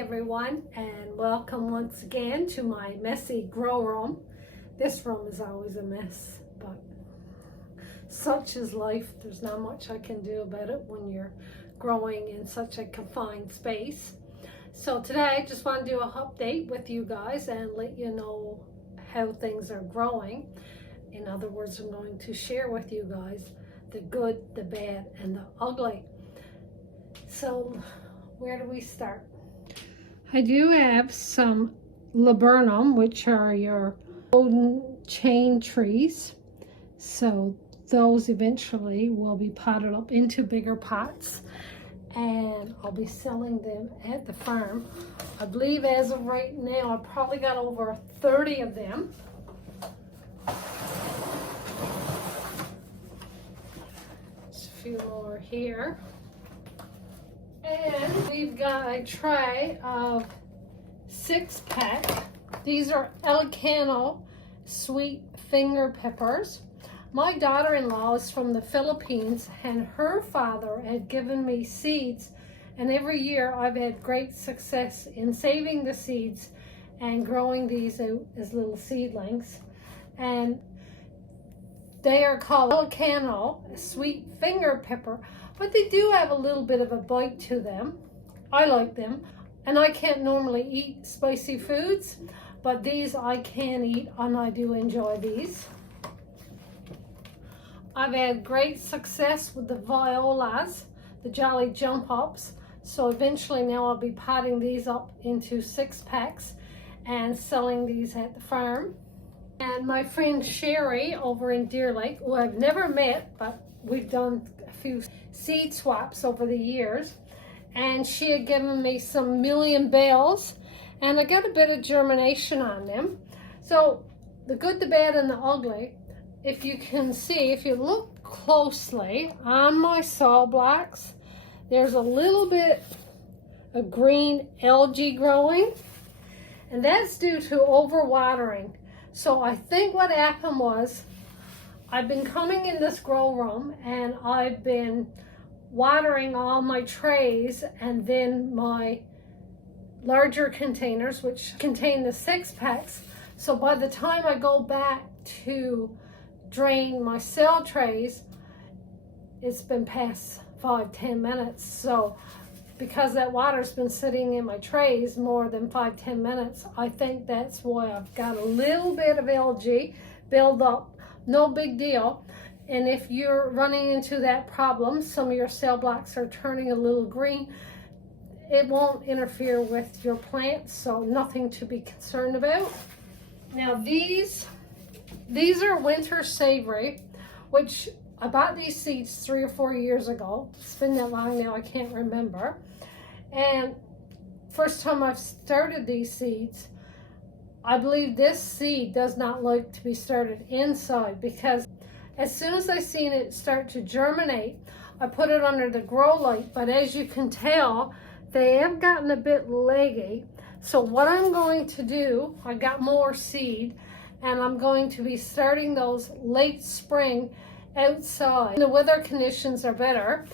everyone, and welcome once again to my messy grow room. This room is always a mess, but such is life. There's not much I can do about it when you're growing in such a confined space. So today I just want to do an update with you guys and let you know how things are growing. In other words, I'm going to share with you guys the good, the bad, and the ugly. So where do we start? I do have some laburnum, which are your golden chain trees. So those eventually will be potted up into bigger pots, and I'll be selling them at the farm. I believe as of right now, I probably got over 30 of them. Just a few more here. And we've got a tray of 6-pack. These are Elecano sweet finger peppers. My daughter-in-law is from the Philippines, and her father had given me seeds, and every year I've had great success in saving the seeds and growing these out as little seedlings. And they are called Elecano sweet finger pepper, but they do have a little bit of a bite to them. I like them, and I can't normally eat spicy foods, but these I can eat, and I do enjoy these. I've had great success with the violas, the Jolly Jump Ups, so eventually now I'll be potting these up into 6-packs and selling these at the farm. And my friend Sherry over in Deer Lake, who I've never met, but we've done a few seed swaps over the years, and she had given me some Million Bells, and I got a bit of germination on them. So the good, the bad, and the ugly, if you can see, if you look closely on my soil blocks, there's a little bit of green algae growing, and that's due to overwatering. So I think what happened was, I've been coming in this grow room and I've been watering all my trays and then my larger containers, which contain the 6-packs. So by the time I go back to drain my cell trays, it's been past 5-10 minutes. So because that water's been sitting in my trays more than 5-10 minutes, I think that's why I've got a little bit of algae build up. No big deal. And if you're running into that problem, some of your cell blocks are turning a little green, it won't interfere with your plants, so nothing to be concerned about. Now these are winter savory, which I bought these seeds 3 or 4 years ago. It's been that long now, I can't remember. And first time I've started these seeds, I believe this seed does not like to be started inside, because as soon as I seen it start to germinate, I put it under the grow light, but as you can tell, they have gotten a bit leggy. So what I'm going to do, I got more seed, and I'm going to be starting those late spring outside. The weather conditions are better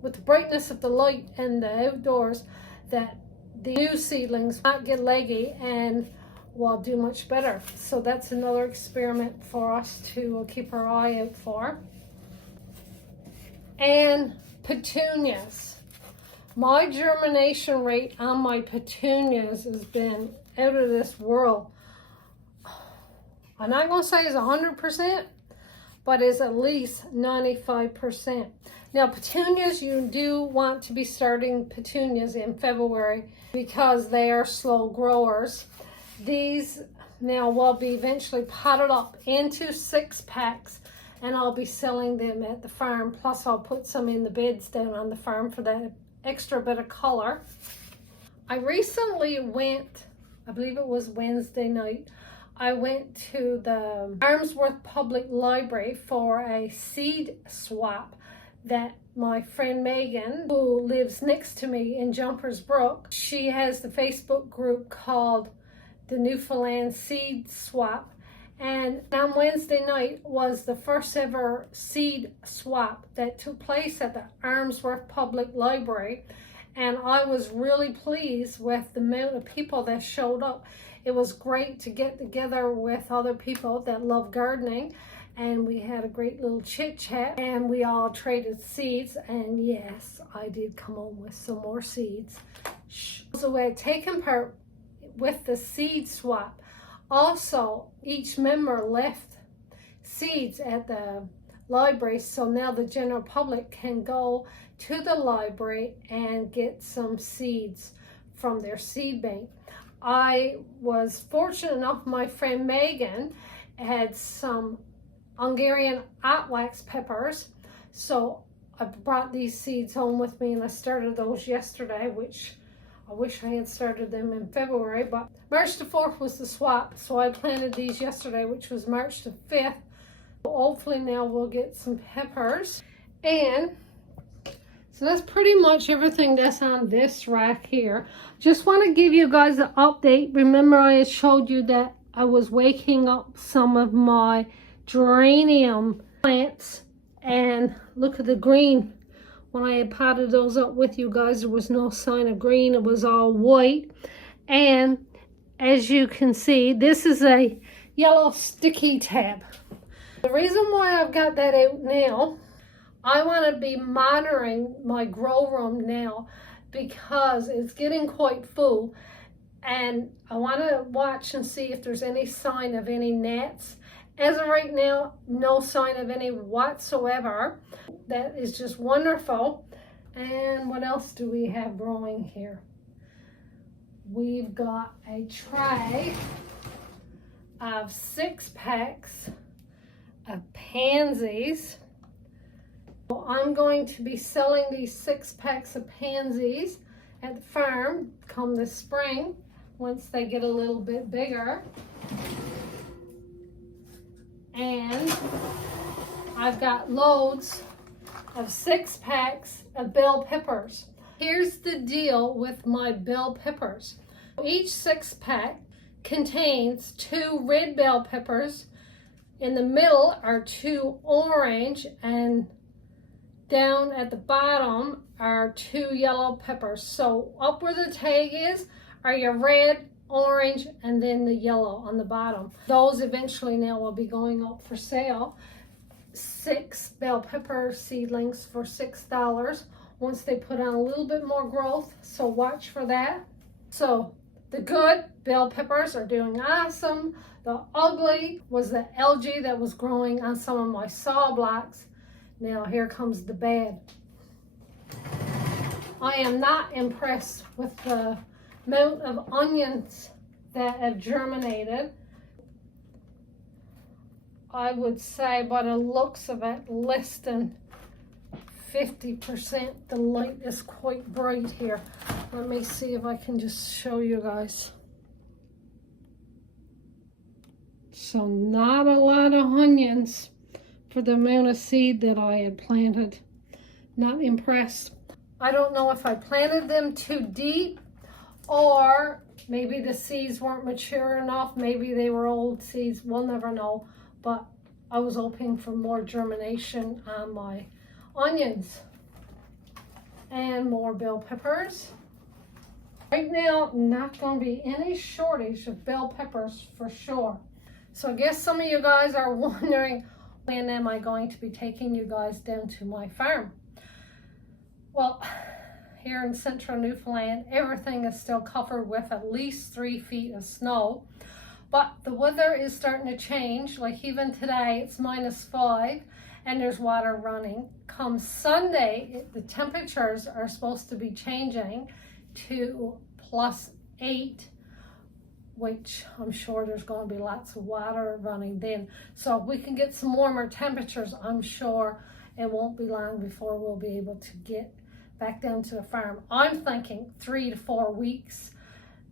with the brightness of the light and the outdoors, that the new seedlings not get leggy and will do much better. So that's another experiment for us to keep our eye out for. And petunias. My germination rate on my petunias has been out of this world. I'm not going to say it's 100%, but it's at least 95%. Now petunias, you do want to be starting petunias in February because they are slow growers. These now will be eventually potted up into 6-packs, and I'll be selling them at the farm. Plus I'll put some in the beds down on the farm for that extra bit of color. I recently went, I believe it was Wednesday night, I went to the Armsworth Public Library for a seed swap that my friend Megan, who lives next to me in Jumpers Brook, she has the Facebook group called the Newfoundland Seed Swap, and on Wednesday night was the first ever seed swap that took place at the Armsworth Public Library, and I was really pleased with the amount of people that showed up. It was great to get together with other people that love gardening, and we had a great little chit chat, and we all traded seeds. And yes, I did come home with some more seeds. So we had taken part with the seed swap. Also, each member left seeds at the library, so now the general public can go to the library and get some seeds from their seed bank. I was fortunate enough, my friend Megan had some Hungarian hot wax peppers, so I brought these seeds home with me, and I started those yesterday, which I wish I had started them in February, but March the 4th was the swap, so I planted these yesterday, which was March the 5th. Hopefully now we'll get some peppers. And so that's pretty much everything that's on this rack here. Just want to give you guys an update. Remember, I had showed you that I was waking up some of my geranium plants, and look at the green. When I had potted those up with you guys, there was no sign of green. It was all white. And as you can see, this is a yellow sticky tab. The reason why I've got that out now, I want to be monitoring my grow room now because it's getting quite full, and I want to watch and see if there's any sign of any gnats. As of right now, no sign of any whatsoever. That is just wonderful. And what else do we have growing here? We've got a tray of 6 packs of pansies. So I'm going to be selling these 6 packs of pansies at the farm come this spring once they get a little bit bigger. And I've got loads of 6 packs of bell peppers. Here's the deal with my bell peppers. Each 6 pack contains 2 red bell peppers. In the middle are 2 orange, and down at the bottom are 2 yellow peppers. So up where the tag is are your red, orange, and then the yellow on the bottom. Those eventually now will be going up for sale. 6 bell pepper seedlings for $6 once they put on a little bit more growth, so watch for that. So the good bell peppers are doing awesome. The ugly was the algae that was growing on some of my saw blocks. Now here comes the bad. I am not impressed with the amount of onions that have germinated. I would say by the looks of it, less than 50%. The light is quite bright here. Let me see if I can just show you guys. So not a lot of onions for the amount of seed that I had planted. Not impressed. I don't know if I planted them too deep, or maybe the seeds weren't mature enough. Maybe they were old seeds. We'll never know. But I was hoping for more germination on my onions. And more bell peppers. Right now, not going to be any shortage of bell peppers for sure. So I guess some of you guys are wondering, when am I going to be taking you guys down to my farm? Well, here in central Newfoundland, everything is still covered with at least 3 feet of snow. But the weather is starting to change. Like even today, it's -5 and there's water running. Come Sunday, the temperatures are supposed to be changing to +8, which I'm sure there's going to be lots of water running then. So if we can get some warmer temperatures, I'm sure it won't be long before we'll be able to get back down to the farm. I'm thinking 3 to 4 weeks,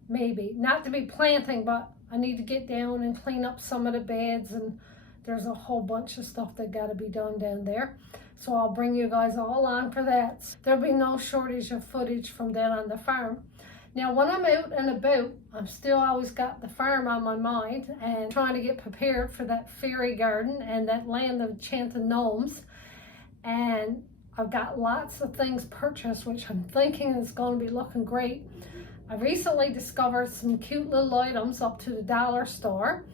maybe. Not to be planting, but I need to get down and clean up some of the beds, and there's a whole bunch of stuff that got to be done down there. So I'll bring you guys all on for that. There'll be no shortage of footage from down on the farm. Now, when I'm out and about, I'm still always got the farm on my mind and trying to get prepared for that fairy garden and that land of enchanted gnomes. And I've got lots of things purchased, which I'm thinking is going to be looking great. I recently discovered some cute little items up to the dollar store,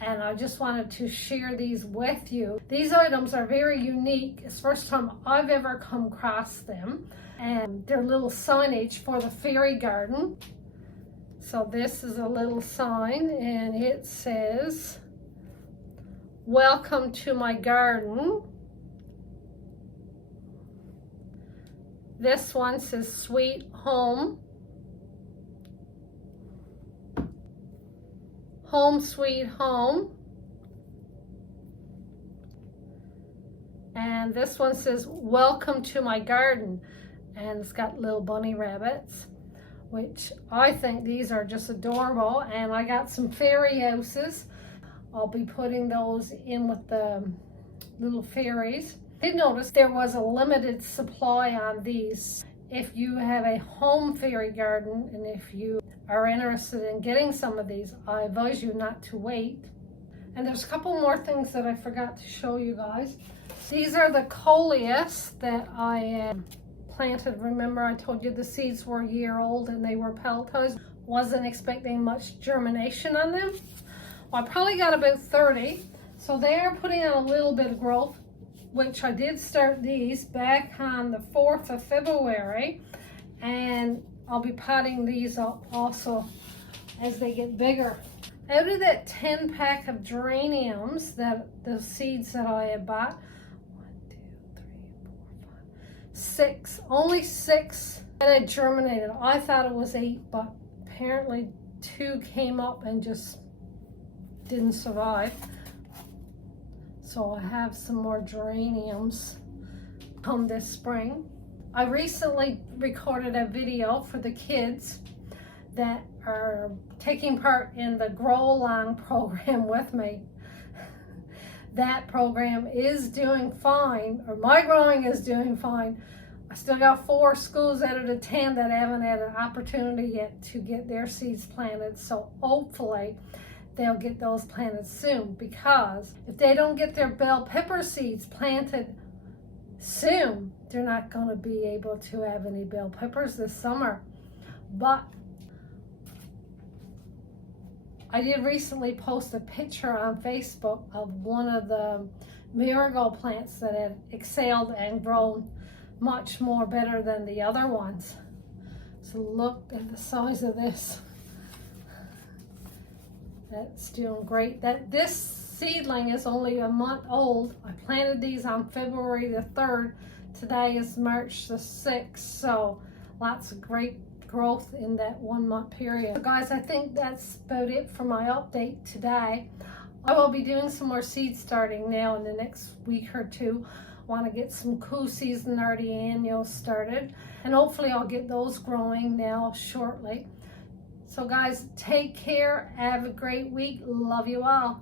and I just wanted to share these with you. These items are very unique. It's the first time I've ever come across them, and they're little signage for the fairy garden. So this is a little sign, and it says, "Welcome to my garden." This one says, "Sweet Home. Home Sweet Home." And this one says, "Welcome to my garden." And it's got little bunny rabbits, which I think these are just adorable. And I got some fairy houses. I'll be putting those in with the little fairies. I did notice there was a limited supply on these. If you have a home fairy garden, and if you are interested in getting some of these, I advise you not to wait. And there's a couple more things that I forgot to show you guys. These are the coleus that I planted. Remember, I told you the seeds were a year old and they were pelletized. Wasn't expecting much germination on them. Well, I probably got about 30. So they are putting on a little bit of growth, which I did start these back on the 4th of February. And I'll be potting these up also as they get bigger. Out of that 10 pack of geraniums, that the seeds that I had bought, 1, 2, 3, 4, 5, 6, only 6 that had germinated. I thought it was 8, but apparently 2 came up and just didn't survive. So I have some more geraniums come this spring. I recently recorded a video for the kids that are taking part in the Grow Along program with me. That program is doing fine, or my growing is doing fine. I still got 4 schools out of the 10 that haven't had an opportunity yet to get their seeds planted. So hopefully they'll get those planted soon, because if they don't get their bell pepper seeds planted soon, they're not going to be able to have any bell peppers this summer. But I did recently post a picture on Facebook of one of the marigold plants that had excelled and grown much more better than the other ones. So look at the size of this. That's doing great. This seedling is only a month old. I planted these on February the 3rd. Today is March the 6th. So lots of great growth in that 1 month period. So guys, I think that's about it for my update today. I will be doing some more seed starting now in the next week or two. Want to get some cool season artiannuals started, and hopefully I'll get those growing now shortly. So guys, take care, have a great week, love you all.